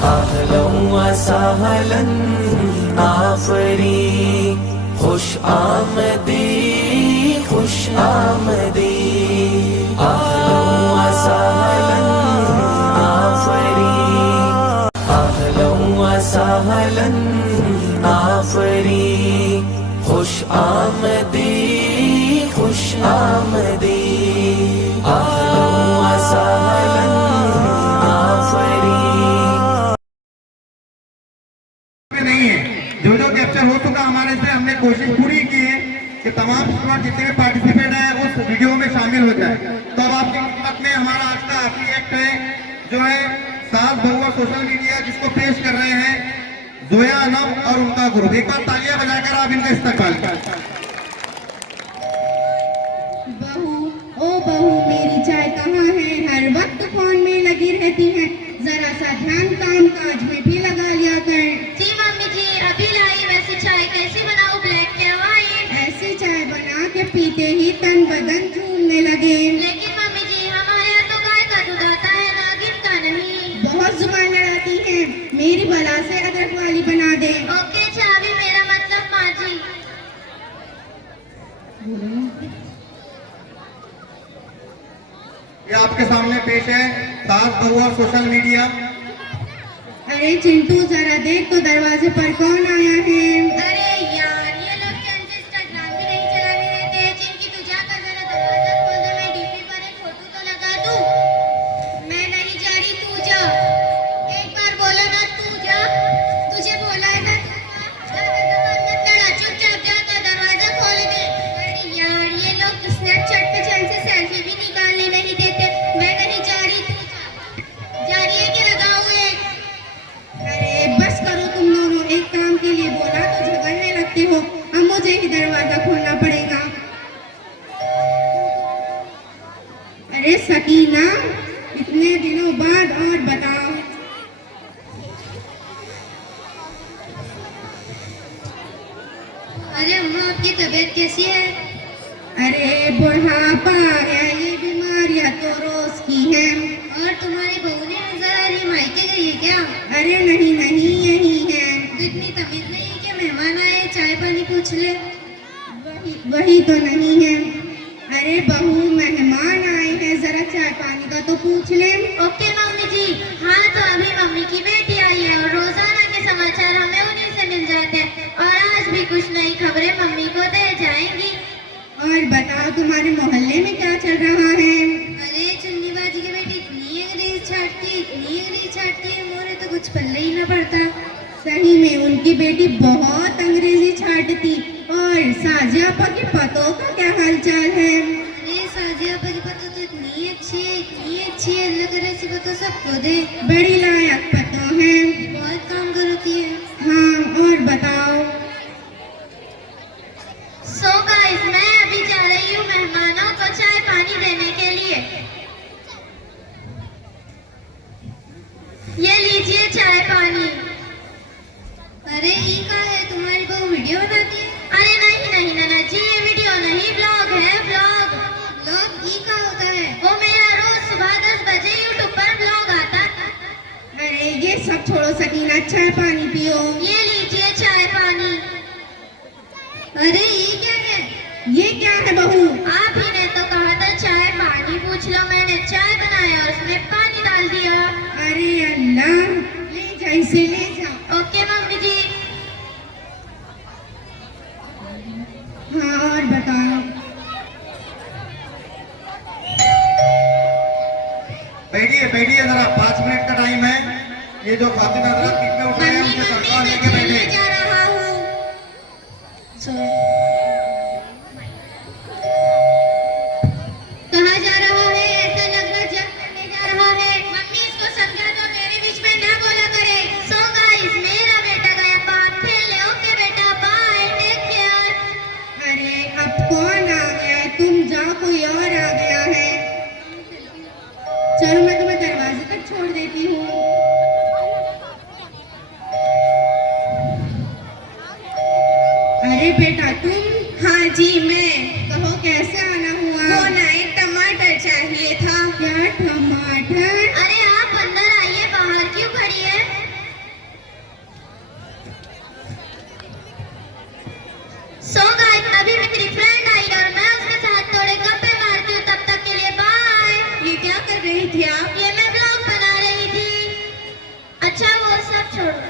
अहलन व सहलन आफरी, खुश आमदी खुश आमदी। अहलन व सहलन आफरी, अहलन व सहलन आफरी, खुश आमदी खुश आमदी। अहलन व सहलन आफरी। नहीं है, जो जो कैप्चर हो चुका हमारे से, हमने कोशिश पूरी की है कि तमाम स्टूडेंट जितने भी पार्टिसिपेट हैं उस वीडियो में शामिल हो जाए। तो अब आपकी खिदमत में हमारा आज का आखिरी एक्ट है, जो है सास बहू और सोशल मीडिया, जिसको पेश कर रहे हैं जोया अनम और उनका ग्रुप। एक बार तालियां बजाकर आप इनका इस्तकबाल करें। बहू ओ बहू मेरी चाय कहाँ है, हर वक्त फोन में लगी रहती है, जरा सा ध्यान काम काज में भी लगा लिया कर। जी मम्मी जी अभी लाई। वैसे चाय कैसी बनाऊं, ब्लैक क्या व्हाइट? ऐसी चाय बना के पीते ही तन बदन झूमने लगे। लेकिन मम्मी जी हमारे यहाँ तो गाय का दूध आता है, नागिन का नहीं। बहुत जुबान लड़ाती है, मेरी बला से अदरक वाली बना दे। ओके चाबी मेरा मतलब माँ जी। ये आपके सामने पेश है सास बहू और सोशल मीडिया। अरे चिंटू जरा देख तो दरवाजे पर कौन आया है। अरे यार ये लोग क्या इंस्टाग्राम भी नहीं चलाने देते हैं। चिंकी तू जाकर जरा दरवाजा खोल दे, मैं डीपी पर एक फोटो तो लगा दूं। मैं नहीं जा रही, तू जा। एक बार बोला ना तू जा, तुझे बोला है ना तू जा। मत लड़ा, चुपचाप जाकर दरवाजा खोल दे। अरे यार ये लोग स्नैपचैट पे चैन से सेल्फी भी निकालने नहीं देते। मैं नहीं जा रही, तू जा। जा रही है कि लगाओ एक? अरे बस करो तुम दोनों, एक काम के लिए बोला तो झगड़ने लगते हो। अब मुझे ही दरवाजा खोलना पड़ेगा। अरे सकीना इतने दिनों बाद, और बताओ। अरे अम्मा आपकी तबीयत कैसी है? अरे बुढ़ापा है, ये बीमारियां तो रोज की है। और तुम्हारी बहू ने नजर आ रही, मायके गई है क्या? अरे नहीं नहीं यही है। तो इतनी तमीज नहीं है कि मेहमान आए चाय पानी पूछ ले? वही तो नहीं है। अरे बहू मेहमान आए हैं, जरा चाय पानी का तो पूछ ले। ओके मम्मी जी। हाँ तो अभी मम्मी की बेटी आई है और रोजाना के समाचार हमें उन्हीं से मिल जाते हैं, और आज भी कुछ नई खबरें मम्मी को दे जाएंगी। और बताओ तुम्हारे मोहल्ले में क्या चल रहा है। अरे चुन्नी बाजी की बेटी इतनी अंग्रेज छाटती है, मोरे तो कुछ पल्ले ही ना पड़ता। सही में उनकी बेटी बहुत अंग्रेजी छाटती। और साजियापा के पतों का क्या हालचाल है। अरे साजिया की पतो तो इतनी अच्छी है, अल्लाह करे ऐसी पतो सबको दे। बड़ी लायक पतों है। बहुत काम करती है। हाँ और बताओ। सो गाइस मैं अभी जा रही हूँ मेहमानों को चाय पानी देने के लिए। ये लीजिए चाय पानी। अरे ये क्या है, तुम्हारी बहू वीडियो बनाती है? अरे नहीं नाना जी, ये वीडियो नहीं ब्लॉग है, ब्लॉग। ब्लॉग ये क्या होता है? वो मेरा रोज सुबह 10 बजे यूट्यूब पर ब्लॉग आता है। अरे ये सब छोड़ो सकीना, चाय पानी पियो। ये लीजिए चाय पानी। अरे ये क्या है बहू। आप ही ने तो कहा था चाय पानी पूछ लो, मैंने चाय बनाया और उसमें पानी डाल दिया। अरे अल्लाह, ले जा इसे, ले जा। ओके मम्मी जी। हाँ और बताओ। बैठिए जरा, 5 मिनट का टाइम है। ये जो खातिन हजरात बीच में उठ रहे हैं उनसे तनख्वाह लेके बैठे। जा रहा हूँ। कहाँ जा रहा है? ऐसा लग रहा जंग करने जा रहा है। मम्मी इसको समझा दो, मेरे बीच में ना बोला करे। सो गाइस मेरा बेटा गया बाहर खेलने। ओके बेटा बाय, टेक केयर। अरे अब कौन आ गया है, तुम जाओ, कोई और आ गया है। चलो मैं तुम्हें दरवाजे तक छोड़ देती हूँ। थी आप? ये मैं ब्लॉग बना रही थी। अच्छा वो सब छोड़ो।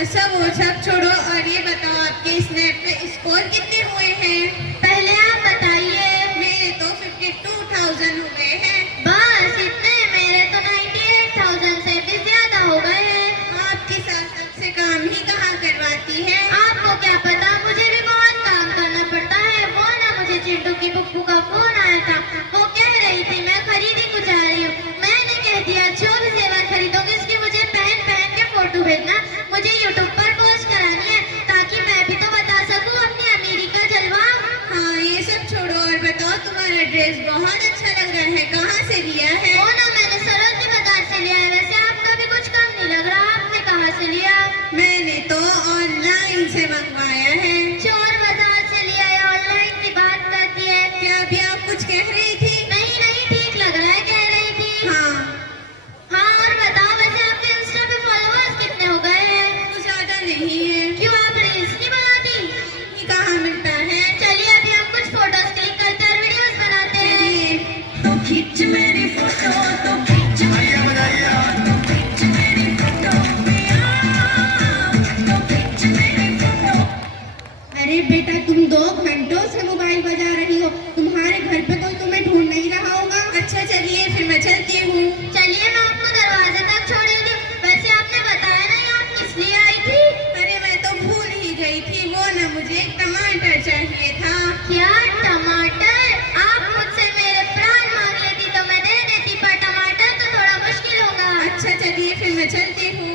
अच्छा वो सब छोड़ो और ये बताओ आपके स्नैप पे स्कोर कितने हुए हैं? पहले आप बताइए। मेरे तो 52,000 हुए हैं। बस इतने? मेरे तो 98,000 से भी ज्यादा हो गए हैं। आपकी सास से काम ही कहाँ करवाती है? आपको क्या पता, मुझे भी बहुत काम करना पड़ता है। वो ना मुझे चिंटू की पुप्पू का फोन आया था। वो कह रही थी मैं खरीदी को जा रही हूँ। मैंने कह दिया जो भी जेवर खरीदोगे उसकी मुझे पहन पहन के फोटो भेजना। मुझे यूट्यूब पर पोस्ट करानी है ताकि मैं भी तो बता सकूँ अपनी अमीरी का जलवा। हाँ ये सब छोड़ो और बताओ तुम्हारा ड्रेस बहुत अच्छा लग रहा है, कहाँ से लिया है? वो ना मैंने सरोजनी बाजार से लिया है। वैसे आपका भी कुछ कम नहीं लग रहा, आपने कहाँ से लिया? मैंने तो ऑनलाइन से मंगवाया है। चोर बाजार से लिया है? ऑनलाइन की बात करती है। क्या अभी आप कुछ कह रही थी? नहीं नहीं ठीक लग रहा है, कह रही थी। हाँ हाँ और बताओ वैसे आपके इंस्टा पे फॉलोअर्स कितने हो गए हैं? कुछ ज्यादा नहीं है। क्यों आप रील्स नहीं बनाती? ये कहाँ मिलता है? चलिए अभी हम कुछ फोटोज क्लिक करते हैं और वीडियोस बनाते हैं। तो खींच मेरी फोटो, तो खींच आइए बजाइए। मेरी फोटो पिया, तो खींच मेरी फोटो। अरे बेटा तुम 2 घंटों से मोबाइल बजा रही हो, तुम्हारे घर पे कोई तुम्हें ढूंढ नहीं रहा होगा। अच्छा चलिए फिर मैं चलती हूँ। चलिए मैं आपको दरवाजे तक छोड़ूंगी। वैसे आपने बताया नहीं आप किस लिए आई थी? अरे मैं तो भूल ही गई थी, वो ना मुझे एक टमाटर चाहिए था। क्या टमाटर? आप मुझसे मेरे प्राण मांग लेती तो मैं दे देती, पर टमाटर तो थोड़ा मुश्किल होगा। अच्छा चलिए फिर मैं चलती हूँ।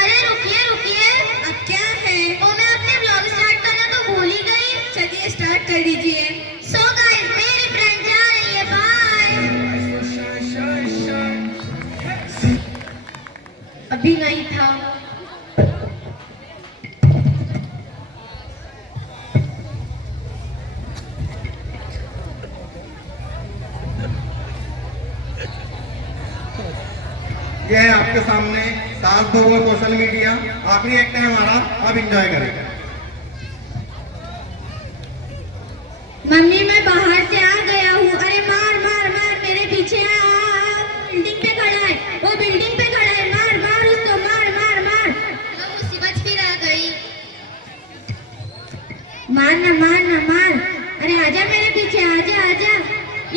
अरे रुकिए रुकिए, अब क्या है? वो मैं अपने ब्लॉग स्टार्ट करना तो भूल ही गई। चलिए स्टार्ट कर दीजिए। सो गाइस मेरी फ्रेंड जा रही है, बाय। अभी नहीं था। ये है आपके सामने सास बहू सोशल मीडिया। आखिरी एक्ट है हमारा, अब एंजॉय करें। मम्मी मैं बाहर से आ गया हूँ। अरे मार मार मार मेरे पीछे आ। बिल्डिंग पे खड़ा है, वो बिल्डिंग पे खड़ा है। मार मार उसको, मार मार मार। तो मुसीबत फिर आ गई। मार ना मार ना मार। अरे आजा मेरे पीछे, आजा आजा।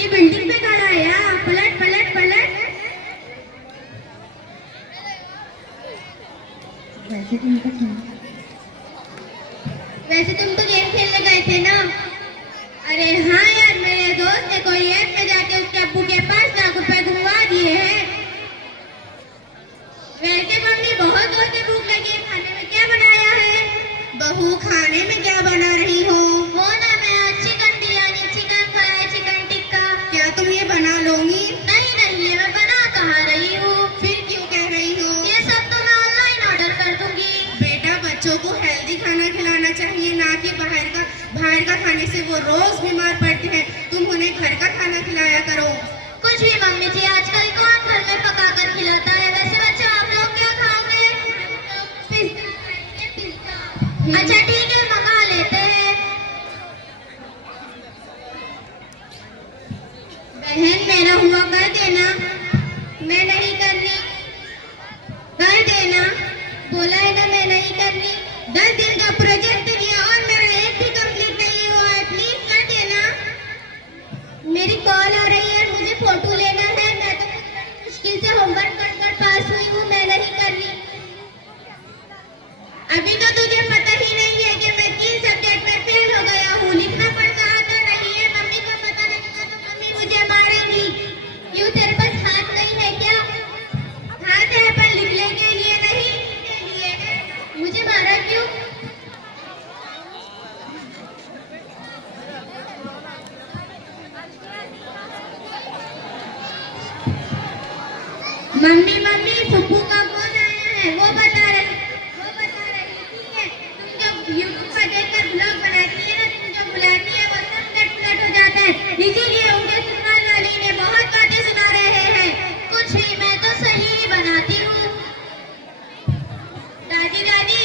ये बिल्डिंग पे खड़ा है यार। पलट पलट पलट। वैसे तुम तो गेम खेलने गए थे ना? अरे हाँ यार, मेरे दोस्त ने कोई ऐप में जाके उसके अब्बू के 5 लाख रुपए घुमा दिए हैं। वैसे मम्मी बहुत जोर से भूख लगी है, खाने में क्या बनाया है? बहू खाने में क्या बना रही हो? वो ना मैं आज chicken biryani, chicken fry, chicken tikka. क्या तुम ये बना लोगी? नहीं नहीं, ये मैं बना कहाँ रही हूँ। फिर क्यों कह रही हो? ये सब तो मैं ऑनलाइन ऑर्डर कर दूंगी। बेटा बच्चों को हेल्दी खाना खिलाना चाहिए, ना कि बाहर का खाने से वो रोज बीमार पड़ते हैं। तुम उन्हें घर का खाना खिलाया करो। कुछ भी मम्मी जी, आजकल कौन घर में पका कर खिलाता है। वैसे बच्चे आप लोग क्या खाओगे? पिज्जा। अच्छा ठीक है मंगा लेते हैं। बहन मेरा हुआ कर देना। मैं नहीं करनी। कर देना। बोला है ना मैं नहीं करनी। 10 दिन का प्रोजेक्ट दिया और मेरा एक भी कंप्लीट नहीं हुआ है। प्लीज कर देना। मेरी कॉल आ रही है, मुझे फोटो लेना है। मैं तो मुश्किल से होमवर्क कर कर पास हुई हूँ, मैं नहीं करनी। अभी तो तुझे पता ही नहीं है कि मैं 3 सब्जेक्ट में फेल हो गया हूँ। लिखना पढ़ना आता नहीं है। मम्मी को पता लगेगा तो मम्मी मुझे मारेगी। क्यों तेरे पास हाथ नहीं है क्या? हाथ है पर लिखने के लिए नहीं, के लिए है। मुझे मारा क्यों? मम्मी मम्मी फुप्पू का फोन आया है। वो बता रही थी कि तुम जब यूट्यूब पर देखकर ब्लॉग बनाती है ना, तुम जो बुलाती है वो सब कट हो जाता है। इसीलिए उनके ससुराल वाली ने बहुत बातें सुना रहे हैं। कुछ भी, मैं तो सही ही बनाती हूँ। दादी दादी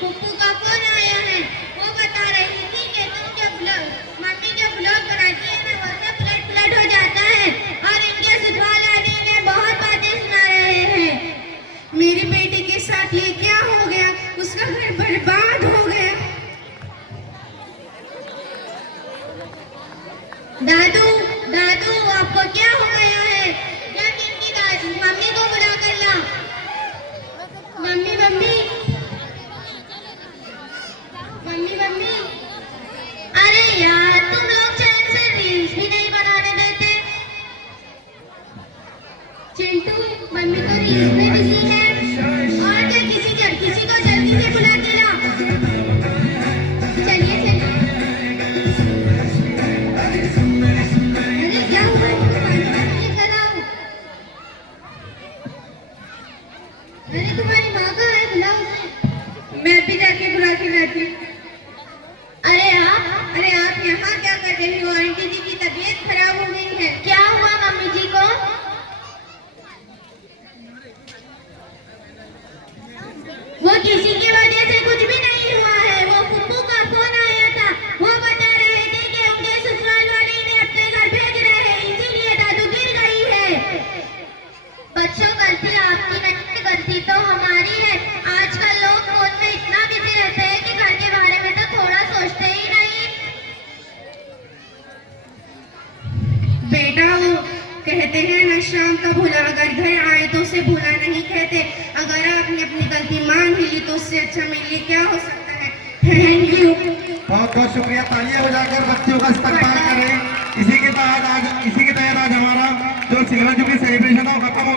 फुप्पू का फोन आया है। वो बता रही थी कि तुम जब मम्मी जो ब्लॉग बनाती है ना वो सब पलट हो जाता है। और इनके ससुराल वाली ने मम्मी तो रील्स में बिजी है। और क्या, किसी को जल्दी से बुला के लाओ। चलिए चलिए। अरे क्या हुआ, लेकर आओ। अरे तुम्हारी माँ कहाँ है, बुलाओ उसे। मैं भी जाके बुला के लाती हूँ। अरे आप यहाँ क्या कर रही हो? आंटी जी की तबीयत खराब हो गई है। क्या हुआ मम्मी जी को? वो किसी की वजह से कुछ भी नहीं हुआ है। वो फुप्पू का फोन आया था, वो बता रहे थे कि उनके ससुराल वाले इन्हें अपने घर भेज रहे हैं, इसीलिए दादू गिर गई है। बच्चों, गलती आपकी नहीं, गलती तो हमारी है। आजकल लोग फोन में इतना बिजी रहते हैं कि घर के बारे में तो थोड़ा सोचते ही नहीं। बेटा, वो कहते हैं ना, शाम का भूला अगर घर आए तो उसे भूला नहीं कहते। अगर आपने अपनी गलती मान ही ली तो उससे अच्छा मेरे लिए क्या हो सकता है। Thank you. बहुत बहुत शुक्रिया। तालियां बजाकर बच्चों का इस्तकबाल करें। इसी के तहत आज हमारा जो सिल्वर जुबली सेलिब्रेशन था वो खत्म हो